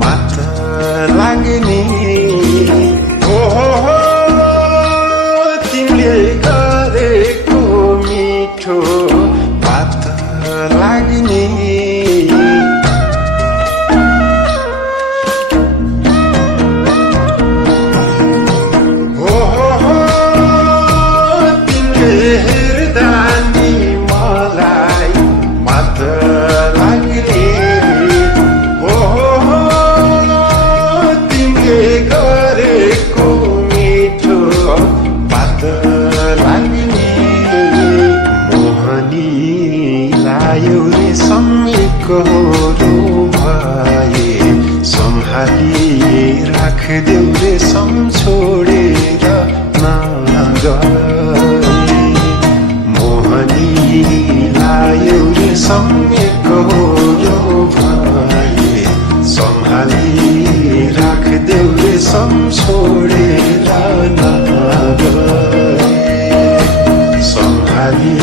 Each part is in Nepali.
मात लाग्ने हो तिमीले गरेको मिठो बात लाग्ने राखदेऊ रे छोडेर नगए मोहनी लायौ रे सम्मेको यो भए सम्हाली राखदेऊ रे छोडेर नगए सम्हाली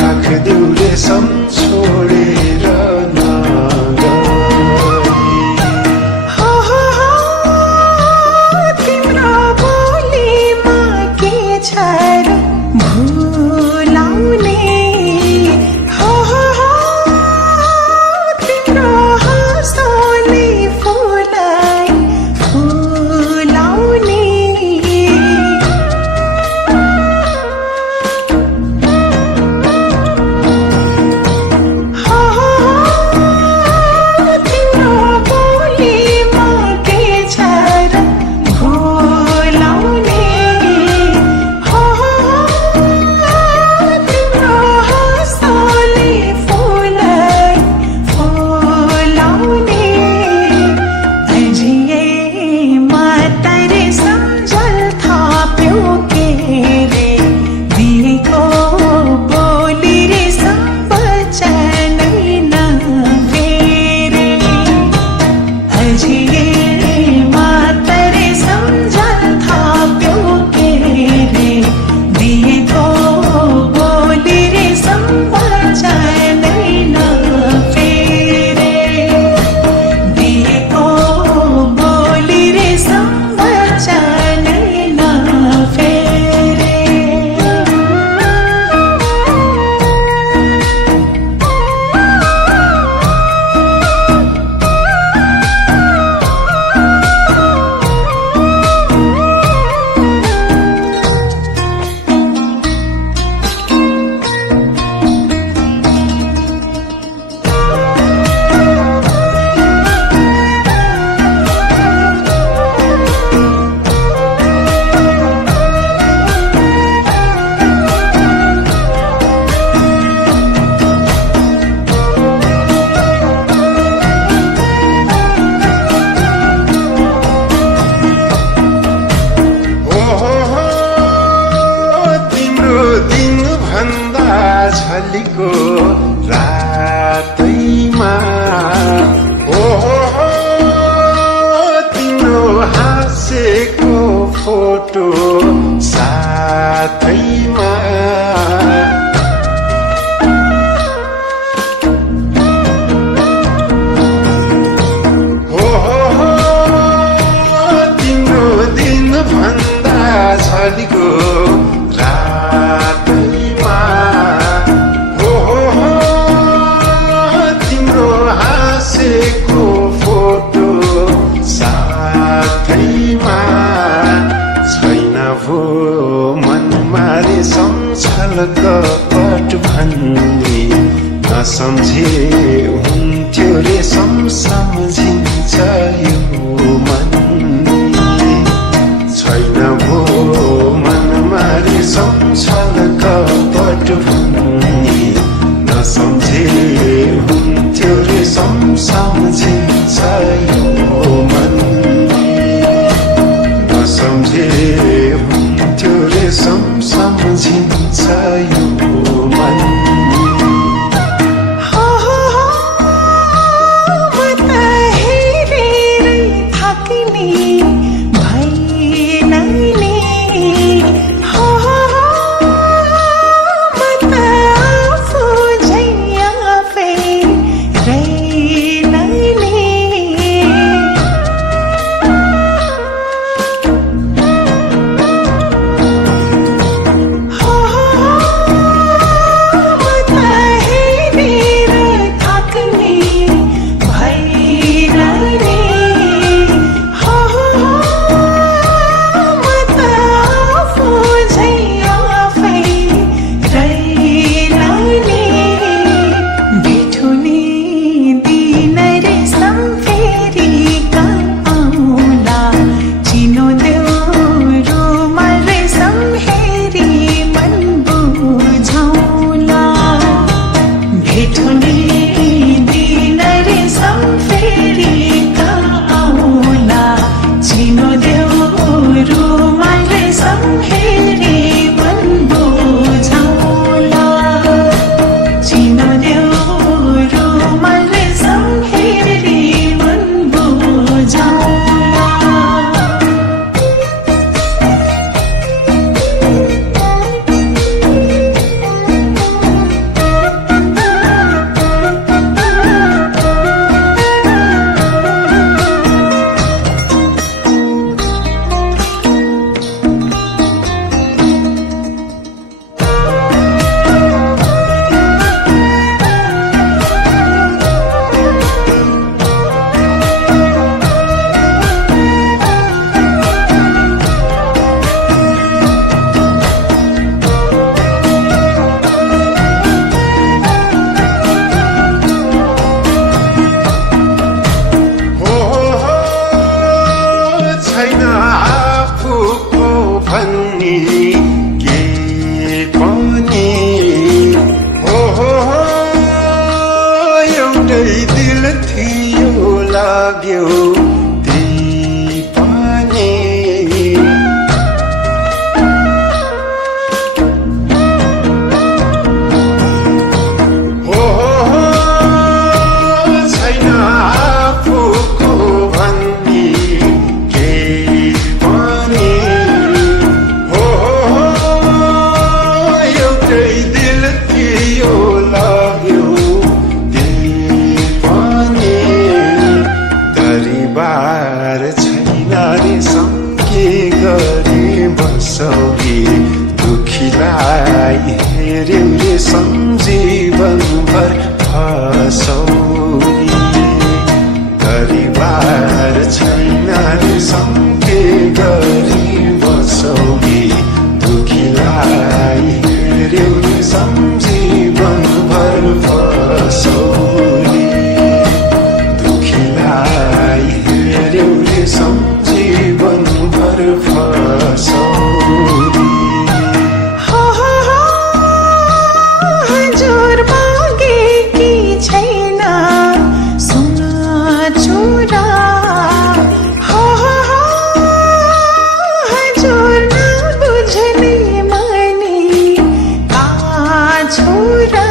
राखदेऊ रे छोडेर फुलाउने लाग्यो त्यही पनि छैन आफूको भन्ने केही पनि एउटै दिल थियो लाग्यो त्यही पनि दरिबार छैन रे के गरे बसौली दुखीलाई हेर्यौ रे जीवनभर फसौली दरिबार छैन रे के गरे बसौली दुखीलाई हेर्यौ रे जीवनभर फसौली दुखीलाई हेर्यौ रे जीवनभर फसौली हजुर मागेकी छैन सुन छोरा हजुर नबुझ्ने माने का छोरा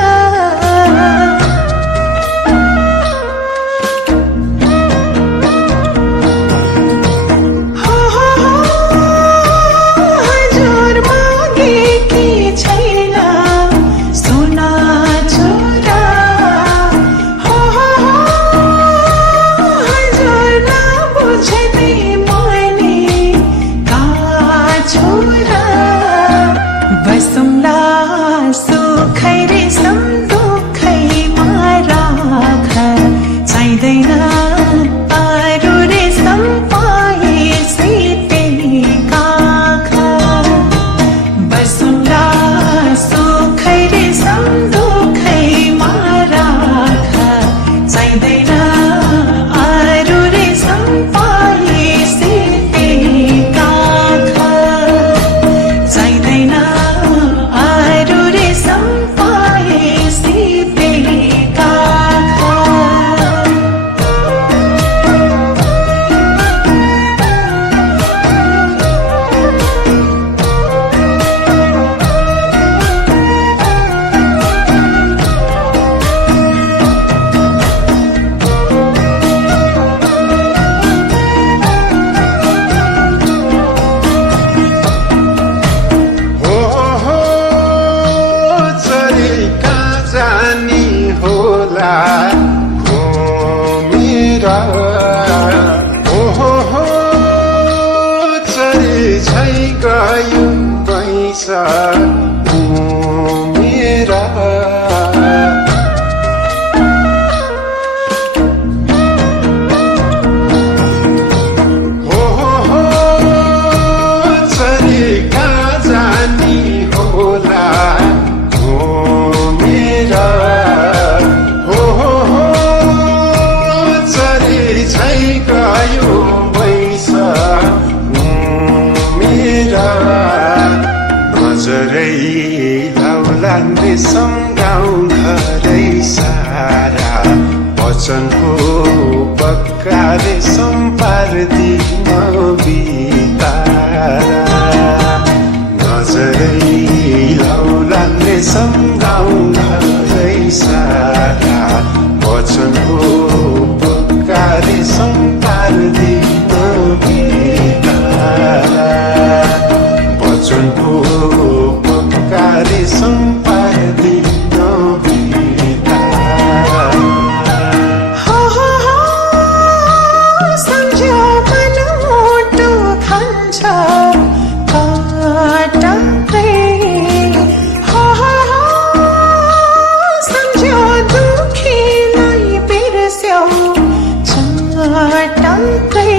हजुर मागेकी छैन सुन छोरा हजुर नबुझ्ने माने का छोरा बसौँला सुखै रे दुखैमा राख चाहिँदैन अरू रे पाएपछि त्यही काख बसौँला सुखै रे दुखैमा राख चाहिँदैन अरू रे पाएपछि त्यही काख चाहिँदैन अरू रे पाएपछि त्यही काख चरेका जानी होला मेरा चरे छै गयो पैसा मेरा चरेका जानी होला मेरा चरे छै गयो पैसा मेरा नजरै लाउलान् रे गाउँ घरै सारा वचनको पक्का रे पार्दिन बितारा नजरै लाउलान् रे गाउँ घरै सारा वचनको पक्का रे पार्दिन बितारा वचनको पक्का रे पार्दिन बितारा सम्झ्यो मन मोटो खान्छ काटकै सम्झ्यो दुखीलाई बिर्स्यौ चटकै